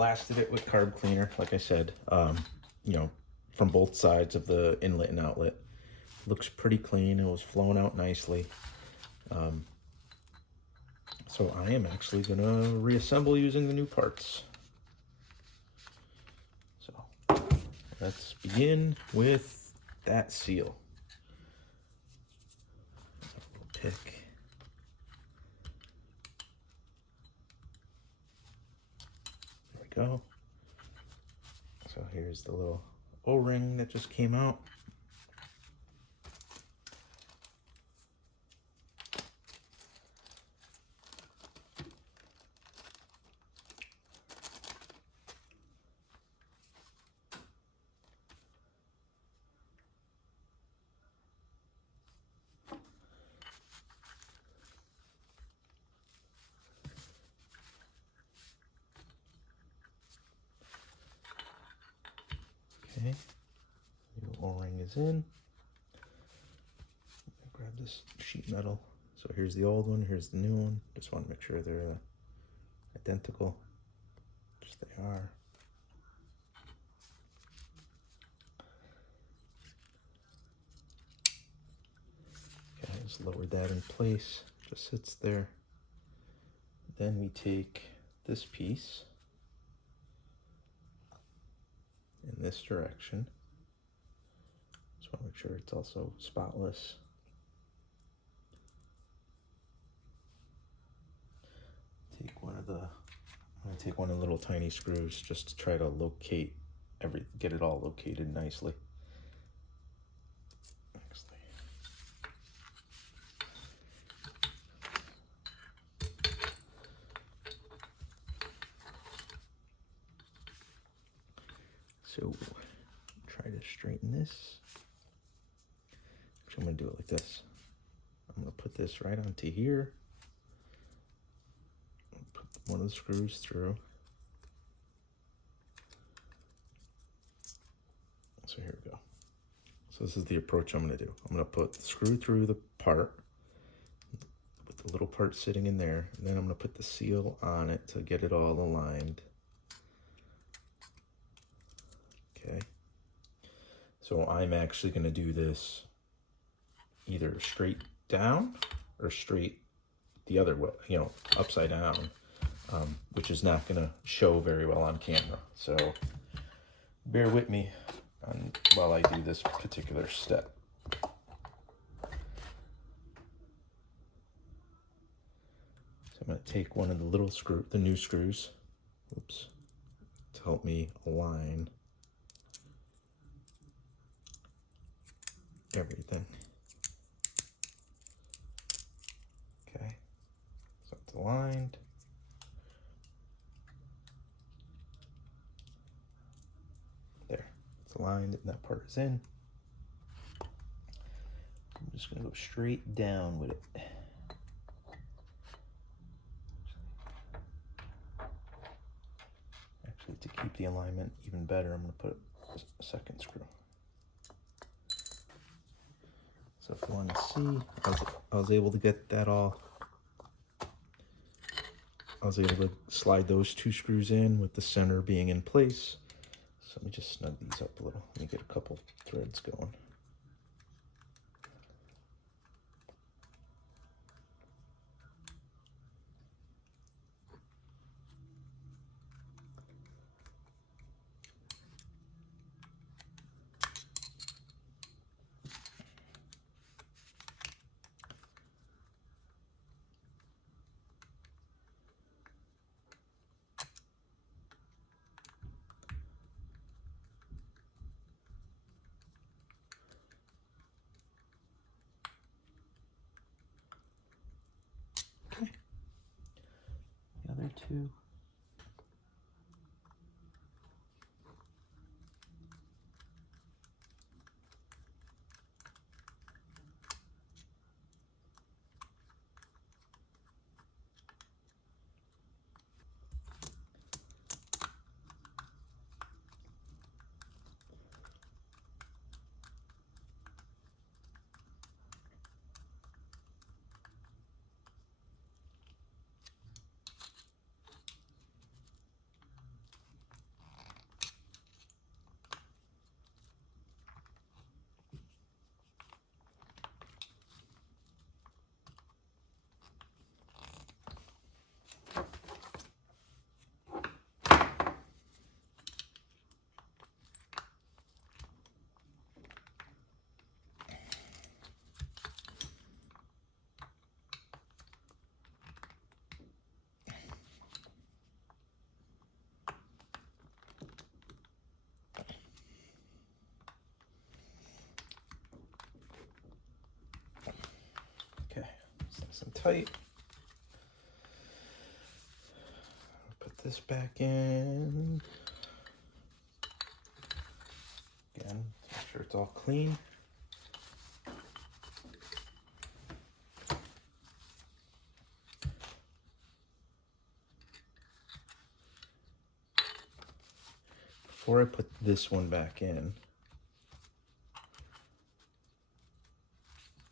blasted it with carb cleaner, like I said, you know, from both sides of the inlet and outlet. Looks pretty clean. It was flowing out nicely. So I am actually gonna reassemble using the new parts. So let's begin with that seal. Pick. There we go. So here's the little O-ring that just came out. Okay, new O-ring is in. Grab this sheet metal. So here's the old one, here's the new one. Just want to make sure they're identical, which they are. Okay, I just lowered that in place, just sits there. Then we take this piece in this direction. Just want to make sure it's also spotless. I'm gonna take one of the little tiny screws just to try to locate get it all located nicely. So try to straighten this. Actually, I'm gonna do it like this. I'm gonna put this right onto here. Put one of the screws through. So here we go. So this is the approach I'm gonna do. I'm gonna put the screw through the part with the little part sitting in there, and then I'm gonna put the seal on it to get it all aligned. Okay. So I'm actually gonna do this either straight down or straight the other way, you know, upside down, which is not gonna show very well on camera. So bear with me while I do this particular step. So I'm gonna take one of the little the new screws, oops, to help me align everything. Okay, so it's aligned. There, it's aligned and that part is in. I'm just gonna go straight down with it. Actually, to keep the alignment even better, I'm gonna put a second screw. So if you want to see, I was able to get that all. I was able to slide those two screws in with the center being in place. So let me just snug these up a little. Let me get a couple threads going. Okay. The other two. nice and tight. Put this back in. Again, make sure it's all clean. Before I put this one back in,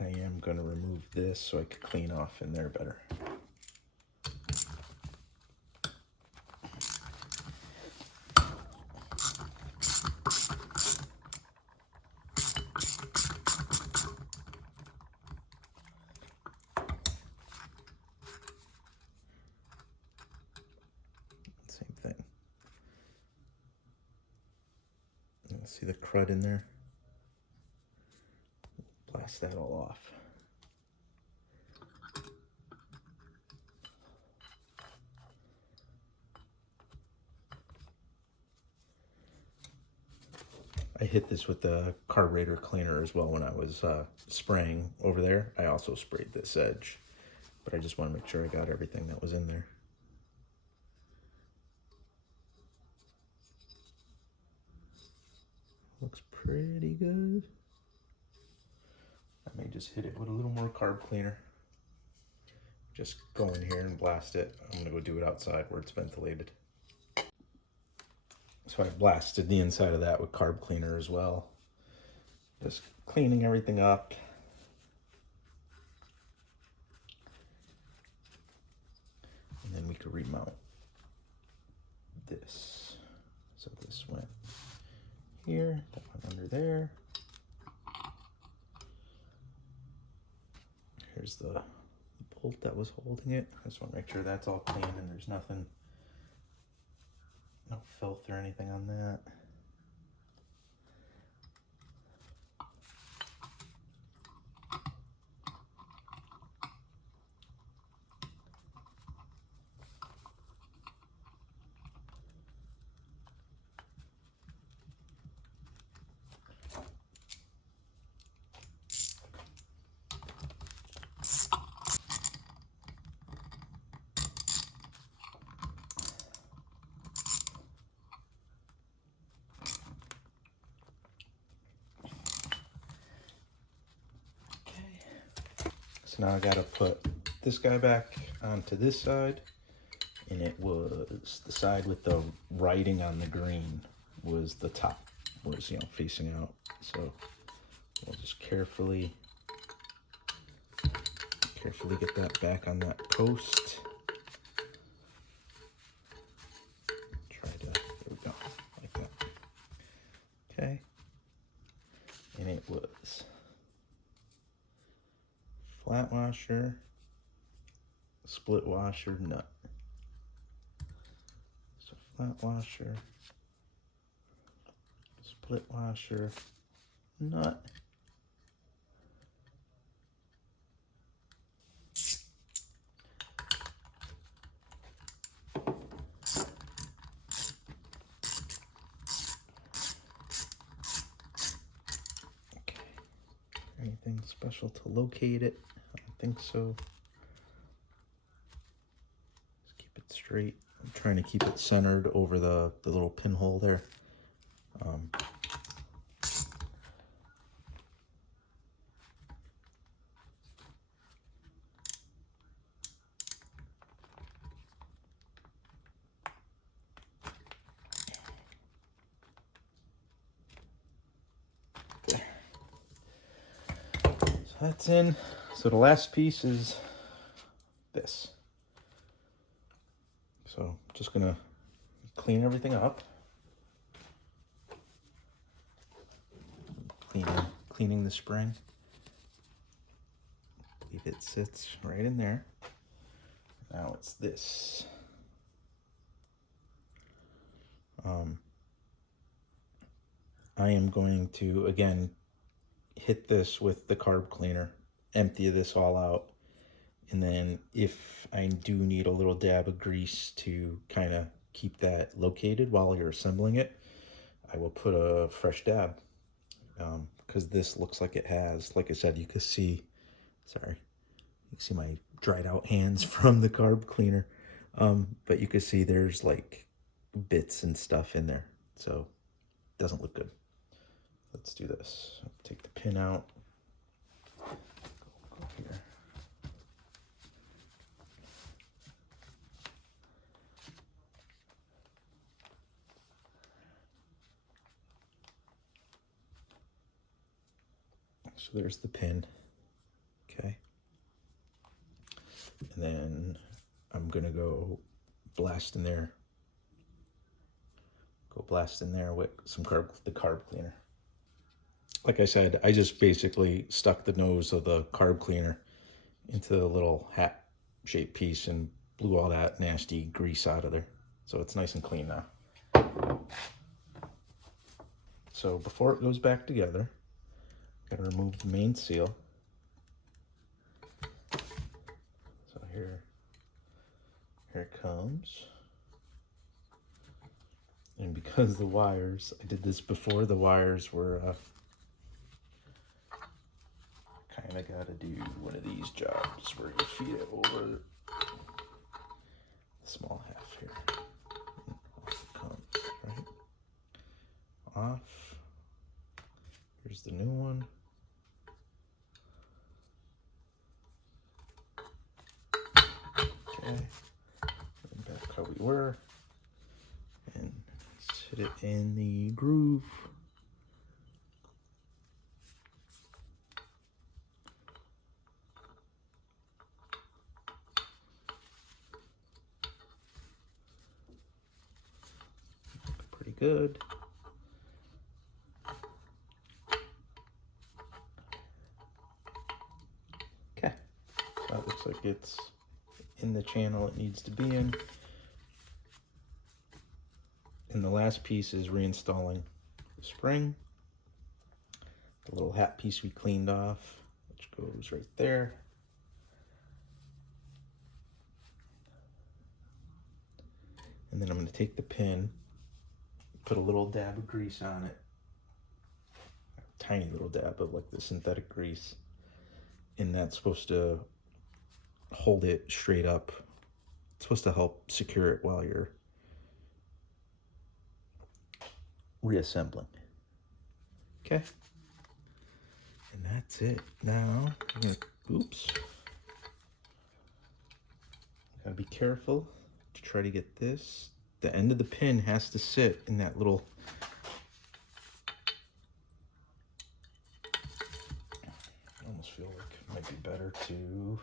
I am going to remove this so I can clean off in there better. Same thing. See the crud in there? Blast that all off. I hit this with the carburetor cleaner as well when I was spraying over there. I also sprayed this edge, but I just want to make sure I got everything that was in there. Looks pretty good. I may just hit it with a little more carb cleaner. Just go in here and blast it. I'm gonna go do it outside where it's ventilated. So I blasted the inside of that with carb cleaner as well. Just cleaning everything up. And then we could remount this. So this went here, that went under there. Here's the bolt that was holding it. I just want to make sure that's all clean and there's nothing, no filth or anything on that. So now I gotta put this guy back onto this side, and it was the side with the writing on the green was the top, was, you know, facing out. So we'll just carefully get that back on that post. There we go, like that. Okay, and it was flat washer, split washer, nut. So flat washer, split washer, nut. Okay. Anything special to locate it? I don't think so. Just keep it straight. I'm trying to keep it centered over the little pinhole there. Okay. So that's in. So the last piece is this. So just gonna clean everything up. Cleaning the spring. I believe it sits right in there. Now it's this. I am going to, again, hit this with the carb cleaner, empty this all out, and then if I do need a little dab of grease to kind of keep that located while you're assembling it, I will put a fresh dab, because this looks like it has, like I said, you can see, sorry, you can see my dried out hands from the carb cleaner. But you can see there's like bits and stuff in there, so it doesn't look good. Let's do this. Take the pin out. Go here. So there's the pin. Okay. And then I'm gonna go blast in there. Go blast in there with the carb cleaner. Like I said, I just basically stuck the nose of the carb cleaner into the little hat shaped piece and blew all that nasty grease out of there. So it's nice and clean now. So before it goes back together, gotta remove the main seal. So here it comes. And because the wires, I did this before the wires were, kind of got to do one of these jobs where you feed it over the small half here. And off it comes, right? Off. Here's the new one. Okay. And back how we were. And set it in the groove. Pretty good. Okay. That looks like it's in the channel it needs to be in. And the last piece is reinstalling the spring. The little hat piece we cleaned off, which goes right there. And then I'm going to take the pin, put a little dab of grease on it, a tiny little dab of like the synthetic grease, and that's supposed to hold it straight up. It's supposed to help secure it while you're reassembling. Okay. And that's it. Now, I'm gonna, oops. Gotta be careful to try to get this. The end of the pin has to sit in that little, I almost feel like it might be better to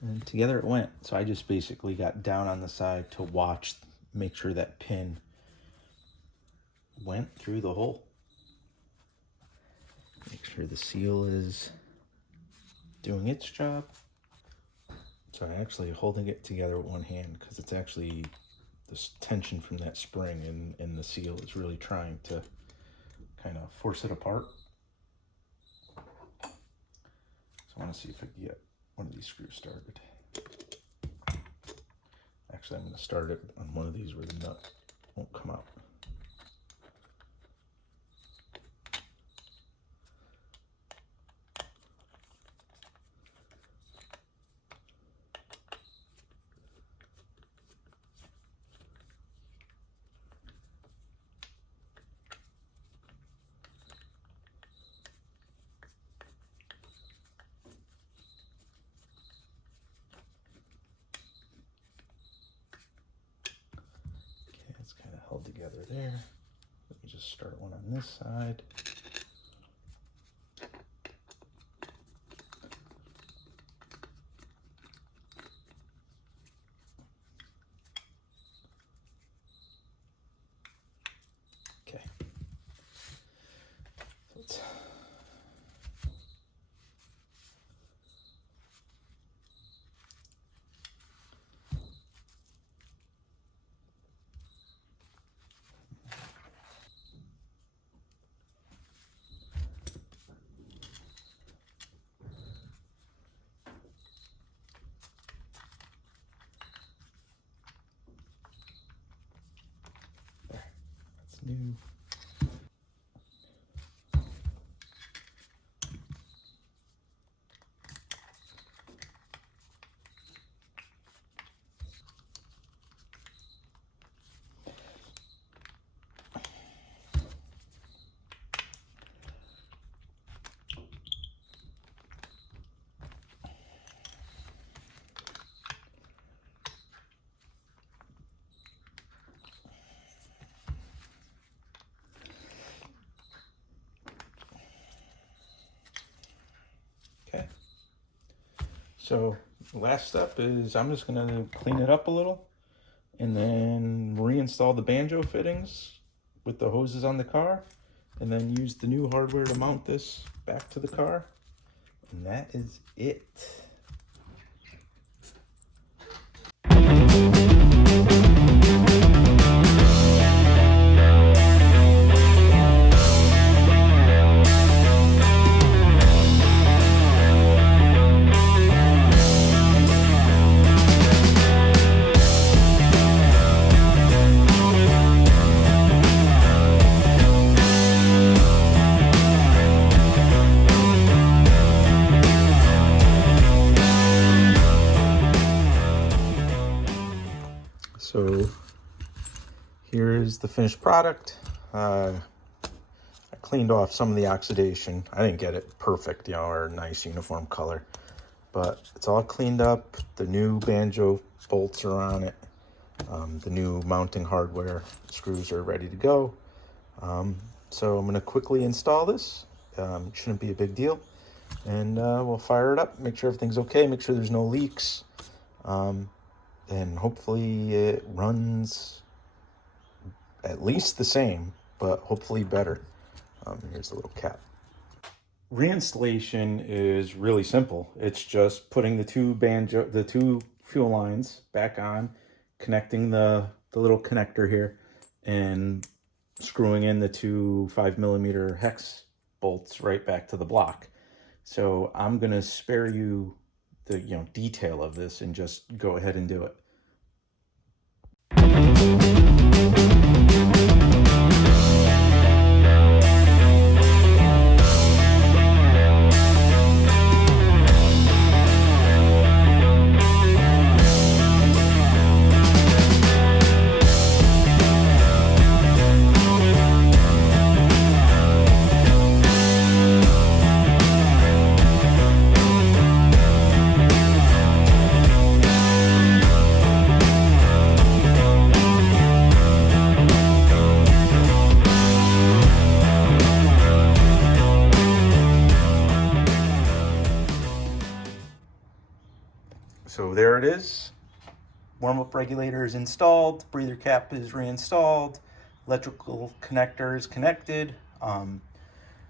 and together it went. So I just basically got down on the side to watch, make sure that pin went through the hole. Make sure the seal is doing its job. So I'm actually holding it together with one hand because it's actually this tension from that spring and the seal is really trying to kind of force it apart. So I want to see if I can get one of these screws started. Actually, I'm going to start it on one of these where the nut won't come out. held together there. Let me just start one on this side. Okay. That's new. Okay. So last step is I'm just gonna clean it up a little and then reinstall the banjo fittings with the hoses on the car, and then use the new hardware to mount this back to the car. And that is it. So here's the finished product. I cleaned off some of the oxidation. I didn't get it perfect, you know, or a nice uniform color, but it's all cleaned up. The new banjo bolts are on it. The new mounting hardware screws are ready to go. So I'm going to quickly install this. Shouldn't be a big deal. And we'll fire it up, make sure everything's okay, make sure there's no leaks. And hopefully it runs at least the same, but hopefully better. Here's the little cap. Reinstallation is really simple. It's just putting the two fuel lines back on, connecting the little connector here, and screwing in the two 5mm hex bolts right back to the block. So I'm gonna spare you the detail of this and just go ahead and do it. So there it is. Warm-up regulator is installed, breather cap is reinstalled, electrical connector is connected. I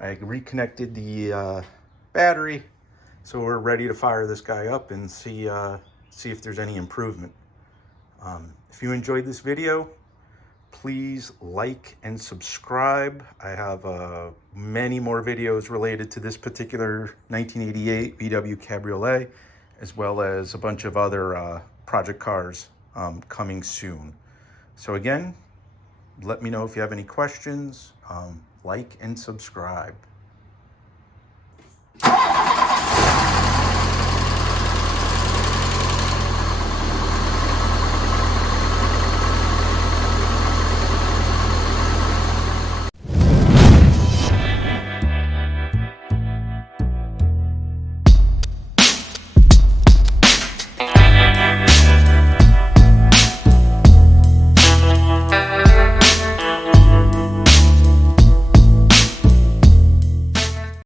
reconnected the battery, so we're ready to fire this guy up and see if there's any improvement. If you enjoyed this video, please like and subscribe. I have many more videos related to this particular 1988 VW Cabriolet, as well as a bunch of other project cars coming soon. So again, let me know if you have any questions. Like and subscribe.